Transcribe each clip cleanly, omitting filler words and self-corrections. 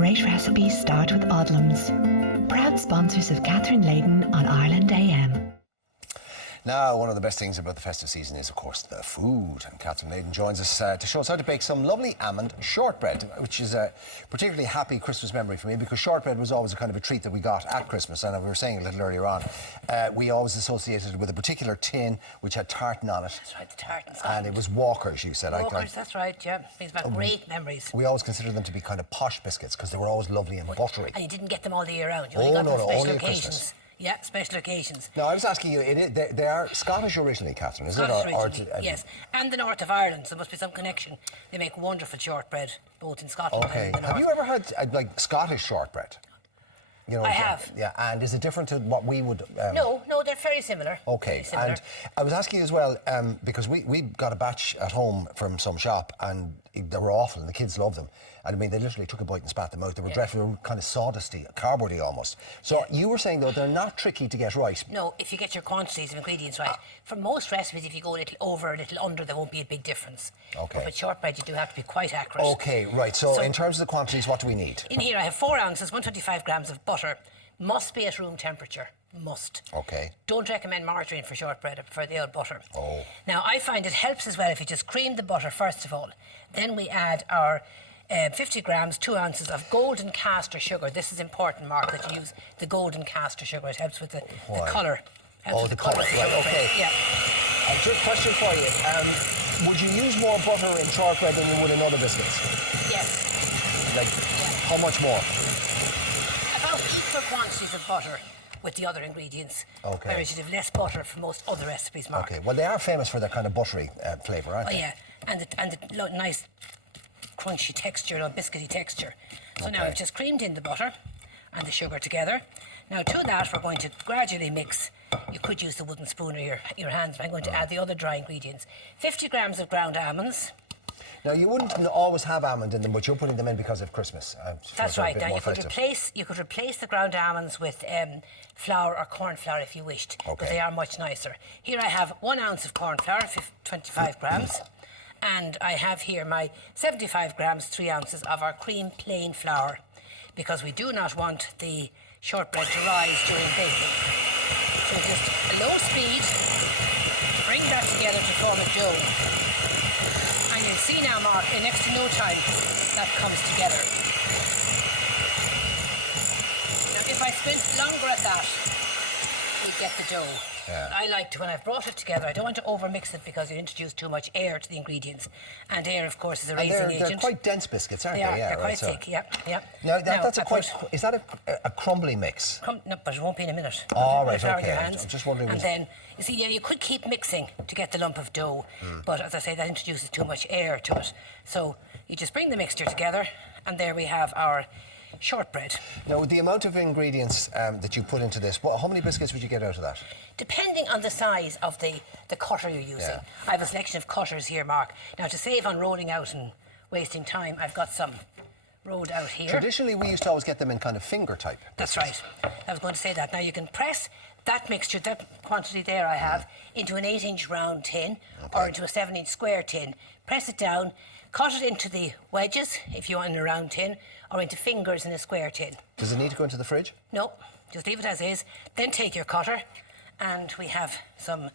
Great recipes start with Odlums. Proud sponsors of Catherine Layden on Ireland AM. Now, one of the best things about the festive season is, of course, the food. And Catherine Layden joins us to show us how to bake some lovely almond shortbread, which is a particularly happy Christmas memory for me, because shortbread was always a kind of a treat that we got at Christmas. And we were saying a little earlier on, we always associated it with a particular tin which had tartan on it. That's right, the tartan. And it was Walkers, you said. Walkers, that's right, yeah. Brings back great memories. We always considered them to be kind of posh biscuits because they were always lovely and buttery. And you didn't get them all the year round. You only got them for special occasions. Christmas. Yeah, special occasions. No, I was asking you, they are Scottish originally, Catherine, is Scottish it? Originally, yes. And the north of Ireland, so there must be some connection. They make wonderful shortbread, both in Scotland and in the north. Have you ever had, like, Scottish shortbread? You know, I have. Yeah, and is it different to what we would... No, they're very similar. Okay, very similar. And I was asking you as well, because we got a batch at home from some shop, and they were awful, and the kids loved them. And I mean, they literally took a bite and spat them out. They were dreadful, they were kind of sawdusty, cardboardy almost. So you were saying, though, they're not tricky to get right. No, if you get your quantities of ingredients right. For most recipes, if you go a little over, a little under, there won't be a big difference. Okay. But with shortbread, you do have to be quite accurate. Okay, right. So in terms of the quantities, what do we need? In here, I have 4 ounces, 125 grams of butter. Must be at room temperature. Must. Okay. Don't recommend margarine for shortbread. I prefer the old butter. Oh. Now, I find it helps as well if you just cream the butter first of all. Then we add our 50 grams, 2 ounces of golden castor sugar. This is important, Mark, that you use the golden castor sugar. It helps with the colour. The colour, right, okay. Yeah. Just a question for you. Would you use more butter in shortbread than you would in other biscuits? Yes. Like, how much more? About equal quantities of butter with the other ingredients. Okay. Whereas you'd have less butter for most other recipes, Mark. Okay, well, they are famous for their kind of buttery flavour, aren't they? Oh, yeah, and the nice crunchy texture, biscuity texture. So now I've just creamed in the butter and the sugar together. Now to that we're going to gradually mix. You could use the wooden spoon or your hands, but I'm going to add the other dry ingredients. 50 grams of ground almonds. Now, you wouldn't always have almond in them, but you're putting them in because of Christmas. That's right. Now, you could replace the ground almonds with flour or corn flour if you wished, but they are much nicer. Here I have 1 ounce of corn flour, 25 grams. And I have here my 75 grams, 3 ounces of our cream plain flour, because we do not want the shortbread to rise during baking. So just a low speed, bring that together to form a dough. And you'll see now, Mark, in next to no time, that comes together. Now, if I spent longer at that, we'd get the dough. Yeah. I like to, when I've brought it together, I don't want to overmix it because you introduce too much air to the ingredients. And air, of course, is a raising agent. They're quite dense biscuits, aren't they? They're quite thick, yeah. Now, is that a crumbly mix? No, but it won't be in a minute. Oh, right, okay. I'm just wondering. And then, you see, you could keep mixing to get the lump of dough, but as I say, that introduces too much air to it. So you just bring the mixture together, and there we have our shortbread. Now, the amount of ingredients that you put into this, how many biscuits would you get out of that? Depending on the size of the cutter you're using. Yeah. I have a selection of cutters here, Mark. Now, to save on rolling out and wasting time, I've got some rolled out here. Traditionally, we used to always get them in kind of finger type biscuits. That's right. I was going to say that. Now, you can press that mixture, that quantity there I have, into an 8-inch round tin or into a 7-inch square tin. Press it down, cut it into the wedges, if you want in a round tin, or into fingers in a square tin. Does it need to go into the fridge? No, just leave it as is. Then take your cutter, and we have some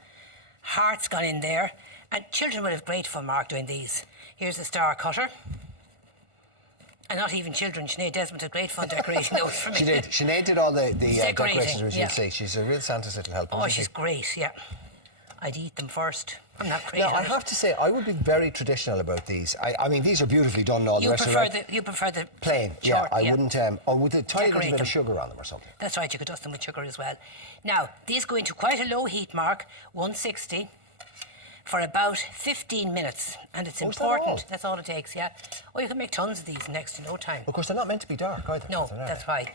hearts gone in there. And children will have great fun, Mark, doing these. Here's the star cutter. And not even children. Sinead Desmond had great fun decorating those for me. She did. Sinead did all the decorations, as you'd say. She's a real Santa's little helper. Oh, she's great, yeah. I'd eat them first. I'm not great. Now, I have to say, I would be very traditional about these. I mean, these are beautifully done and all the rest of it. You prefer the plain, short, I wouldn't... or with a tiny little bit of sugar on them or something. That's right, you could dust them with sugar as well. Now, these go into quite a low heat, Mark, 160, for about 15 minutes. And it's important. That's all it takes, yeah. Oh, you can make tons of these in next to no time. Of course, they're not meant to be dark either. No, that's why.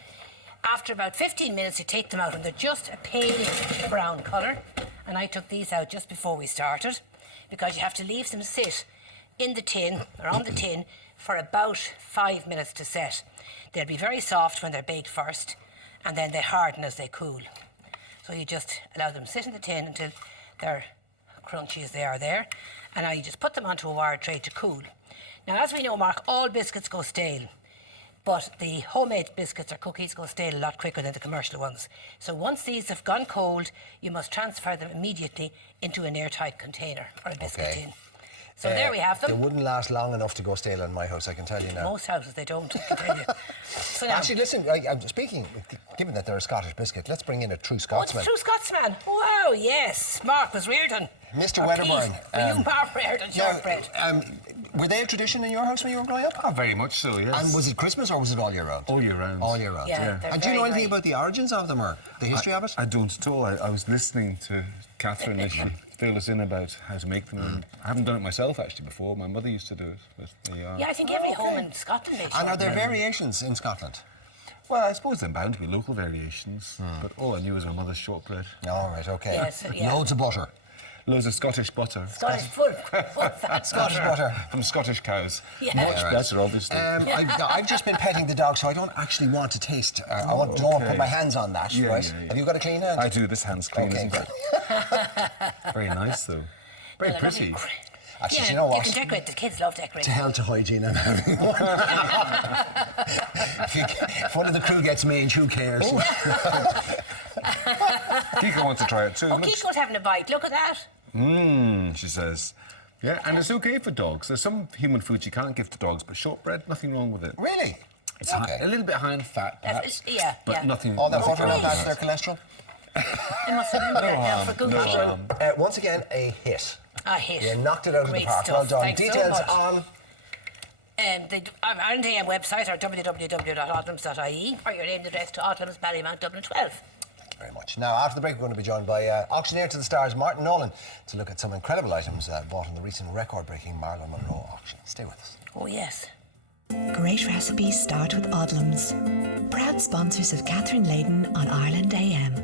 After about 15 minutes, you take them out and they're just a pale brown colour. And I took these out just before we started because you have to leave them sit in the tin, or on the tin, for about 5 minutes to set. They'll be very soft when they're baked first, and then they harden as they cool. So you just allow them sit in the tin until they're crunchy as they are there, and now you just put them onto a wire tray to cool. Now, as we know, Mark, all biscuits go stale. but the homemade biscuits or cookies go stale a lot quicker than the commercial ones. So once these have gone cold, you must transfer them immediately into an airtight container or a biscuit tin. So there we have them. They wouldn't last long enough to go stale in my house, I can tell you now. Most houses, they don't, I can tell you. So now, actually, listen, I'm speaking, given that they're a Scottish biscuit, let's bring in a true Scotsman. Oh, it's a true Scotsman. Wow, yes. Mark was Reardon. Mr. Wedderburn. Were you Mark Reardon Shortbread? Were they a tradition in your house when you were growing up? Oh, very much so, yes. And was it Christmas or was it all year round? All year round. All year round. Yeah. And do you know anything about the origins of them or the history of it? I don't at all. I was listening to Catherine as she filled us in about how to make them. And I haven't done it myself actually before. My mother used to do it. But they are. Yeah, I think every home in Scotland makes And are there shortbread. variations in Scotland? Well, I suppose there are bound to be local variations. But all I knew was my mother's shortbread. All right, okay. Yes, yeah. Loads of butter. Loads of Scottish butter. Scottish full fat Scottish butter. From Scottish cows. Yeah. Much Right. better, obviously. I've just been petting the dog, so I don't actually want to taste. I don't want to put my hands on that, Yeah, right? yeah, yeah. Have you got a clean hand? I do. This hand's clean, Okay, isn't it? Very nice, though. Very pretty. Actually, Yeah, do you know what? you can decorate. The kids love To decorating. hell to hygiene and having one. If one of the crew gets mange, who cares? Kiko wants to try it too. Oh, Kiko's having a bite. Look at that. She says. Yeah, and it's okay for dogs. There's some human foods you can't give to dogs, but shortbread, nothing wrong with it. Really? It's a little bit high in fat, perhaps, yeah, but yeah. nothing. All that nothing butter wrong and with that, it. their cholesterol? I must have remembered that now for good measure. Once again, a hit. A hit. You knocked it out of Great the park. stuff. Well done. Thanks so Details much. on... The Ireland AM website are www.odlums.ie or your name and address to Odlums, Ballymount, Dublin 12. Thank you very much. Now, after the break, we're going to be joined by auctioneer to the stars, Martin Nolan, to look at some incredible items bought in the recent record-breaking Marilyn Monroe auction. Stay with us. Oh, yes. Great recipes start with Odlums. Proud sponsors of Catherine Layden on Ireland AM.